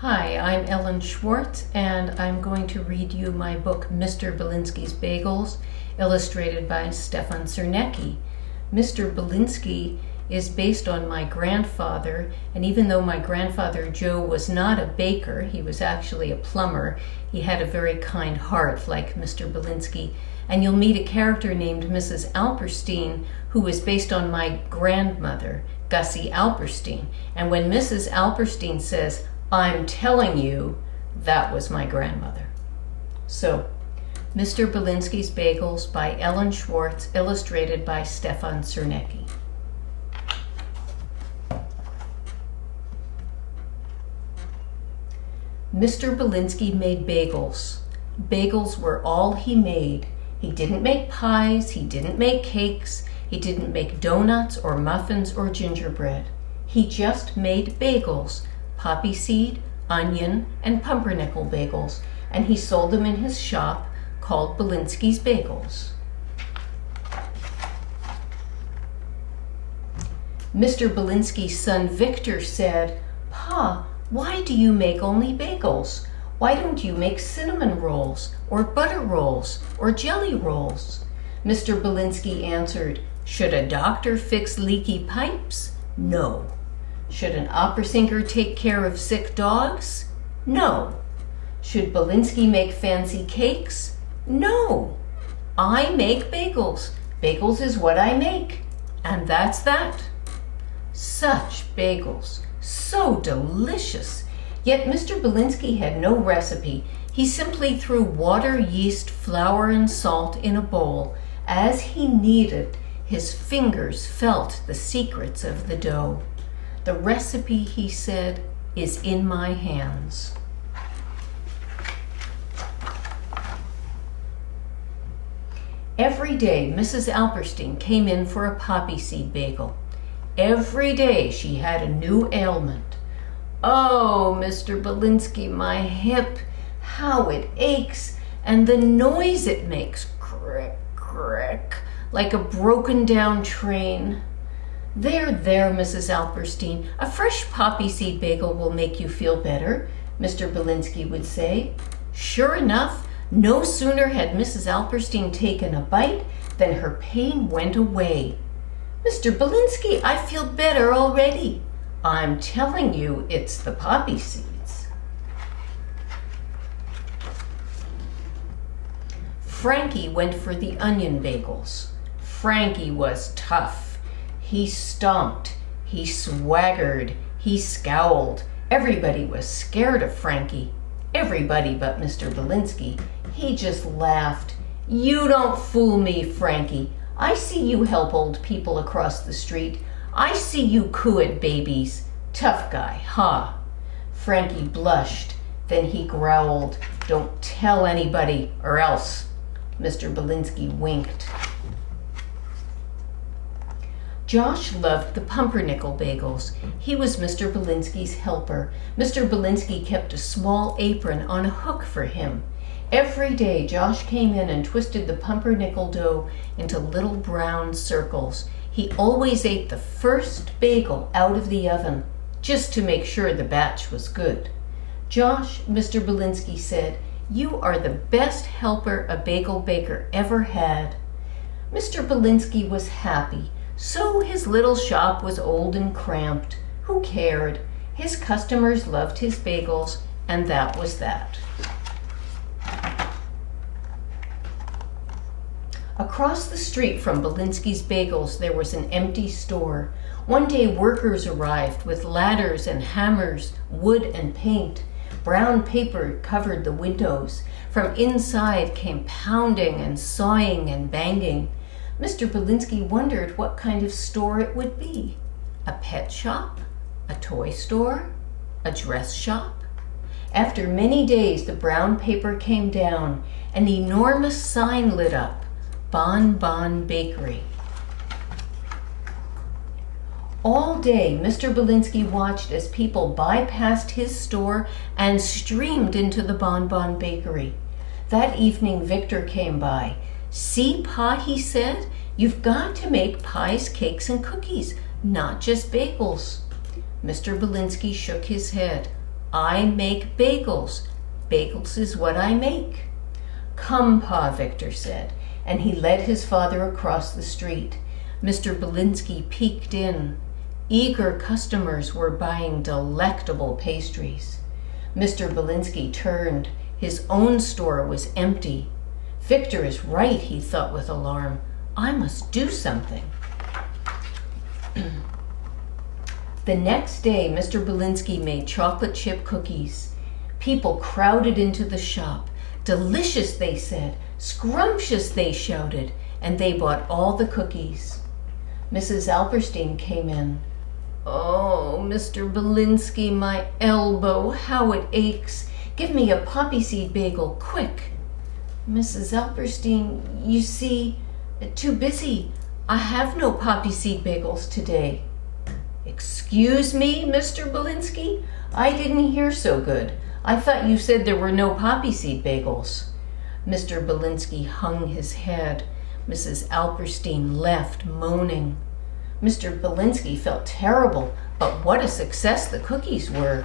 Hi, I'm Ellen Schwartz, and I'm going to read you my book, Mr. Belinsky's Bagels, illustrated by Stefan Czernecki. Mr. Belinsky is based on my grandfather, and even though my grandfather Joe was not a baker, he was actually a plumber, he had a very kind heart like Mr. Belinsky. And you'll meet a character named Mrs. Alperstein, who is based on my grandmother, Gussie Alperstein. And when Mrs. Alperstein says, "I'm telling you," that was my grandmother. So, Mr. Belinsky's Bagels by Ellen Schwartz, illustrated by Stefan Czernecki. Mr. Belinsky made bagels. Bagels were all he made. He didn't make pies, he didn't make cakes, he didn't make donuts or muffins or gingerbread. He just made bagels, poppy seed, onion, and pumpernickel bagels, and he sold them in his shop called Belinsky's Bagels. Mr. Belinsky's son Victor said, "Pa, why do you make only bagels? Why don't you make cinnamon rolls, or butter rolls, or jelly rolls?" Mr. Belinsky answered, "Should a doctor fix leaky pipes? No. Should an opera singer take care of sick dogs? No. Should Belinsky make fancy cakes? No. I make bagels. Bagels is what I make. And that's that." Such bagels, so delicious. Yet Mr. Belinsky had no recipe. He simply threw water, yeast, flour, and salt in a bowl. As he kneaded, his fingers felt the secrets of the dough. "The recipe," he said, "is in my hands." Every day, Mrs. Alperstein came in for a poppy seed bagel. Every day she had a new ailment. "Oh, Mr. Belinsky, my hip, how it aches, and the noise it makes, crick, crick, like a broken down train." There, Mrs. Alperstein, a fresh poppy seed bagel will make you feel better," Mr. Belinsky would say. Sure enough, no sooner had Mrs. Alperstein taken a bite than her pain went away. "Mr. Belinsky, I feel better already." "I'm telling you, it's the poppy seeds." Frankie went for the onion bagels. Frankie was tough. He stomped, he swaggered, he scowled. Everybody was scared of Frankie. Everybody but Mr. Belinsky. He just laughed. "You don't fool me, Frankie. I see you help old people across the street. I see you coo at babies. Tough guy, ha." Frankie blushed. Then he growled, "Don't tell anybody, or else." Mr. Belinsky winked. Josh loved the pumpernickel bagels. He was Mr. Belinsky's helper. Mr. Belinsky kept a small apron on a hook for him. Every day, Josh came in and twisted the pumpernickel dough into little brown circles. He always ate the first bagel out of the oven, just to make sure the batch was good. "Josh," Mr. Belinsky said, "you are the best helper a bagel baker ever had." Mr. Belinsky was happy. So his little shop was old and cramped. Who cared? His customers loved his bagels, and that was that. Across the street from Belinsky's Bagels, there was an empty store. One day, workers arrived with ladders and hammers, wood and paint. Brown paper covered the windows. From inside came pounding and sawing and banging. Mr. Belinsky wondered what kind of store it would be. A pet shop? A toy store? A dress shop? After many days, the brown paper came down. An enormous sign lit up. Bon Bon Bakery. All day, Mr. Belinsky watched as people bypassed his store and streamed into the Bon Bon Bakery. That evening, Victor came by. "See, Pa," he said, "you've got to make pies, cakes, and cookies, not just bagels." Mr. Belinsky shook his head. I make bagels. Bagels is what I make. Come, Pa, Victor said, and he led his father across the street. Mr. Belinsky peeked in. Eager customers were buying delectable pastries. Mr. Belinsky turned. His own store was empty. Victor is right, he thought with alarm. I must do something. The next day, Mr. Belinsky made chocolate chip cookies. People crowded into the shop. Delicious, they said. Scrumptious, they shouted. And they bought all the cookies. Mrs. Alperstein came in. Oh, Mr. Belinsky, my elbow, how it aches. Give me a poppy seed bagel, quick. Mrs. Alperstein, you see, too busy. I have no poppy seed bagels today. Excuse me, Mr. Belinsky? I didn't hear so good. I thought you said there were no poppy seed bagels. Mr. Belinsky hung his head. Mrs. Alperstein left, moaning. Mr. Belinsky felt terrible, but what a success the cookies were.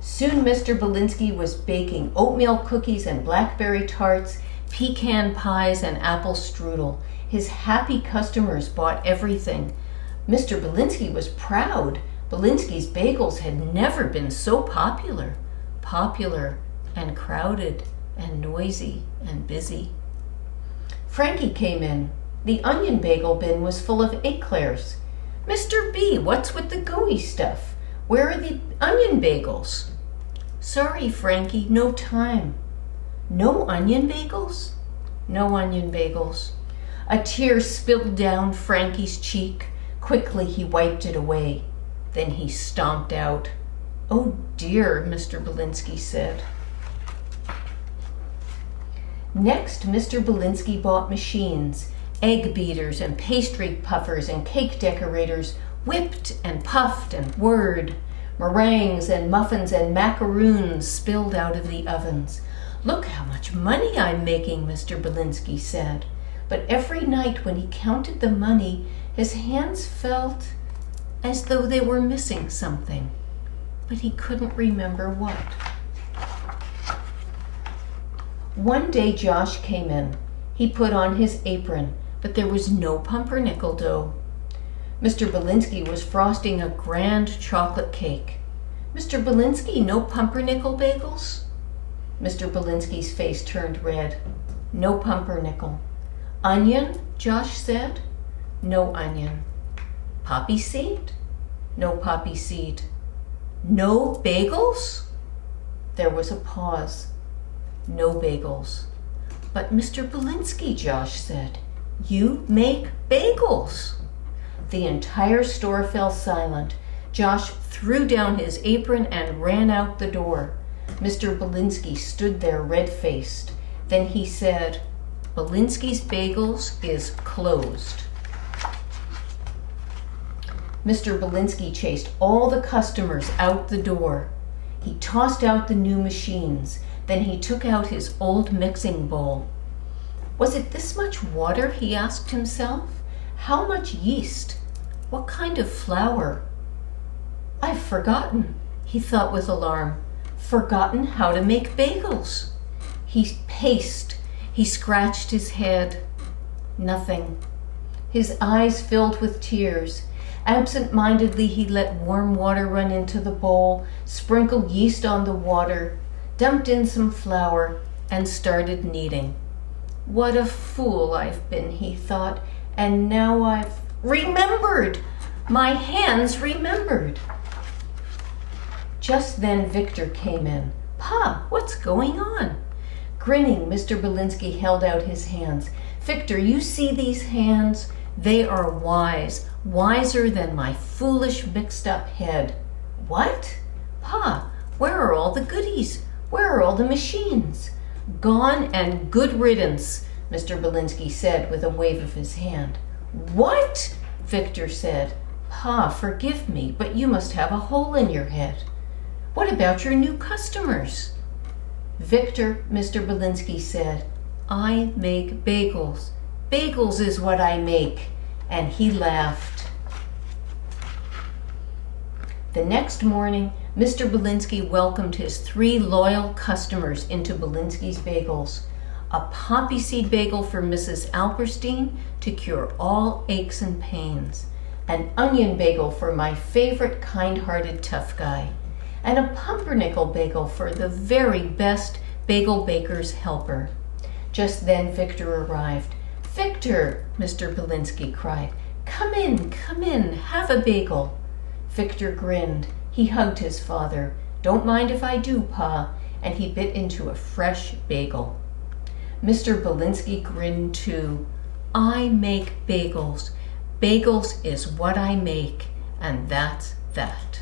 Soon Mr. Belinsky was baking oatmeal cookies and blackberry tarts, pecan pies, and apple strudel. His happy customers bought everything. Mr. Belinsky was proud. Belinsky's bagels had never been so popular. Popular and crowded and noisy and busy. Frankie came in. The onion bagel bin was full of eclairs. Mr. B, what's with the gooey stuff? Where are the onion bagels? Sorry, Frankie, no time. No onion bagels? No onion bagels. A tear spilled down Frankie's cheek. Quickly he wiped it away. Then he stomped out. Oh dear, Mr. Belinsky said. Next, Mr. Belinsky bought machines, egg beaters and pastry puffers and cake decorators, whipped and puffed and whirred. Meringues and muffins and macaroons spilled out of the ovens. Look how much money I'm making, Mr. Belinsky said. But every night when he counted the money, his hands felt as though they were missing something. But he couldn't remember what. One day Josh came in. He put on his apron, but there was no pumpernickel dough. Mr. Belinsky was frosting a grand chocolate cake. Mr. Belinsky, no pumpernickel bagels? Mr. Belinsky's face turned red. No pumpernickel. Onion? Josh said. No onion. Poppy seed? No poppy seed. No bagels? There was a pause. No bagels. But Mr. Belinsky, Josh said, you make bagels. The entire store fell silent. Josh threw down his apron and ran out the door. Mr. Belinsky stood there red-faced. Then he said, Belinsky's Bagels is closed. Mr. Belinsky chased all the customers out the door. He tossed out the new machines. Then he took out his old mixing bowl. Was it this much water, he asked himself? How much yeast? What kind of flour? I've forgotten, he thought with alarm. Forgotten how to make bagels. He paced. He scratched his head. Nothing. His eyes filled with tears. Absent-mindedly, he let warm water run into the bowl, sprinkled yeast on the water, dumped in some flour, and started kneading. What a fool I've been, he thought, and now I've remembered. My hands remembered. Just then Victor came in. Pa, what's going on? Grinning, Mr. Belinsky held out his hands. Victor, you see these hands? They are wise, wiser than my foolish mixed-up head. What? Pa, where are all the goodies? Where are all the machines? Gone and good riddance, Mr. Belinsky said with a wave of his hand. What? Victor said. Pa, forgive me, but you must have a hole in your head. What about your new customers? Victor, Mr. Belinsky said, I make bagels. Bagels is what I make. And he laughed. The next morning, Mr. Belinsky welcomed his 3 loyal customers into Belinsky's Bagels. A poppy seed bagel for Mrs. Alperstein to cure all aches and pains. An onion bagel for my favorite kind-hearted tough guy. And a pumpernickel bagel for the very best bagel baker's helper. Just then Victor arrived. "Victor," Mr. Belinsky cried, come in, have a bagel." Victor grinned. He hugged his father. "Don't mind if I do, Pa," and he bit into a fresh bagel. Mr. Belinsky grinned too. "I make bagels. Bagels is what I make, and that's that."